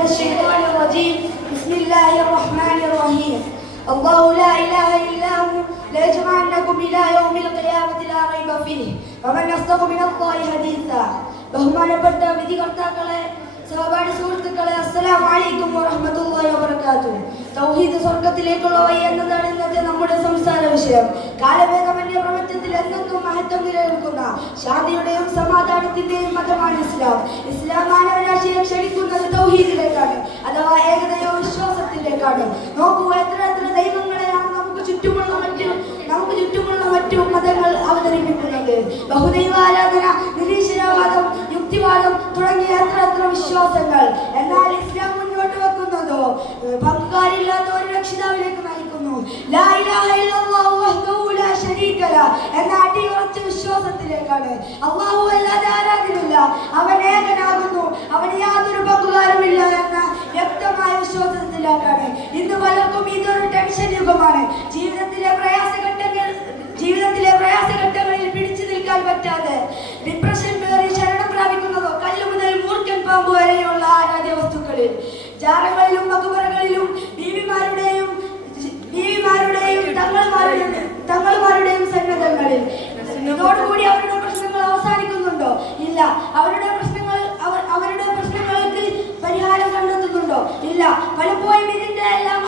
من الشيطان الرجيم بسم الله الرحمن الرحيم الله لا إله إلا هو ليجمعنكم إلى يوم القيامة لا ريب فيه ومن أصدق من الله حديثا ബഹുമാനപ്പെട്ട വിധികർത്താക്കളെ സഹപാഠി സുഹൃത്തുക്കളെ അസ്സലാമു അലൈക്കും വറഹ്മത്തുള്ളാഹി വബറകാതുഹു തൗഹീദ് സ്വർഗ്ഗത്തിലേക്കുള്ള വഴി എന്നതാണ് ഇന്നത്തെ നമ്മുടെ സംസാര വിഷയം കാലവേഗമന്യ പ്രപഞ്ചത്തിൽ എന്നെന്നും മഹത്വം നിലനിൽക്കുന്ന ശാന്തിയുടെയും സമാധാനത്തിന്റെയും മതമാണ് ഇസ്ലാം ഇസ്ലാം മാനവരാശിയെ ക്ഷണിക്കുന്നത് തൗഹീദിലേക്കാണ് അഥവാ ഏകദൈവ വിശ്വാസത്തിലേക്കാണ് നോക്കൂ എത്ര എത്ര ദൈവങ്ങളെയാണ് നമുക്ക് ചുറ്റുമുള്ള മറ്റു നമുക്ക് ചുറ്റുമുള്ള മറ്റു മതങ്ങൾ അവതരിപ്പിക്കുന്നത് ബഹുദൈവ ആരാധന നിരീശ്വരവാദം യുക്തിവാദം തുടങ്ങിയ എത്ര എത്ര വിശ്വാസങ്ങൾ. എന്നാൽ ഇസ്ലാം മുന്നോട്ട് വെക്കുന്നതോ പങ്കുകാരില്ലാത്ത ഒരു രക്ഷിതാവിലേക്ക് നയിക്കുന്നു. എന്ന അടിയുറച്ച വിശ്വാസത്തിലേക്കാണ്. അല്ലാഹു അല്ലാതെ ആരാധനയില്ല. അവൻ ടെൻഷൻ ജീവിതത്തിലെ ജീവിതത്തിലെ പ്രയാസഘട്ടങ്ങൾ ജീവിതത്തിലെ പ്രയാസഘട്ടങ്ങളിൽ പിടിച്ചു നിൽക്കാൻ പറ്റാതെ ഡിപ്രഷൻ കയറി ശരണം പ്രാപിക്കുന്നതോ കല്ല് മുതൽ മൂർഖൻ പാമ്പ് വരെയുള്ള ആരാധ്യ വസ്തുക്കളിൽ ജാറകളിലും മകുമറകളിലും ബീവിമാരുടെയും ബീവിമാരുടെയും തങ്ങൾമാരുടെയും തങ്ങൾമാരുടെയും സന്നദ്ധങ്ങളിൽ. ഇതോടുകൂടി അവരുടെ പ്രശ്നങ്ങൾ അവസാനിക്കുന്നുണ്ടോ? ഇല്ല. അവരുടെ പ്രശ്നങ്ങൾ അവർ അവരുടെ പ്രശ്നങ്ങൾക്ക് പരിഹാരം കണ്ടെത്തുന്നുണ്ടോ? ഇല്ല. പലപ്പോഴും ഇതിന്റെ എല്ലാം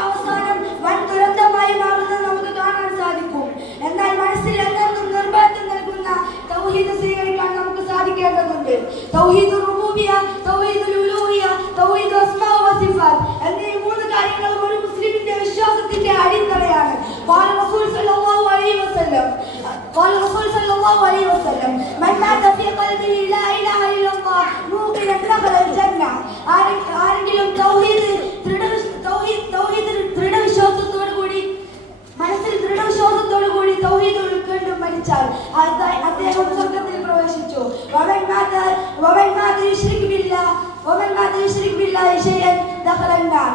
بالله شيئا دخل النار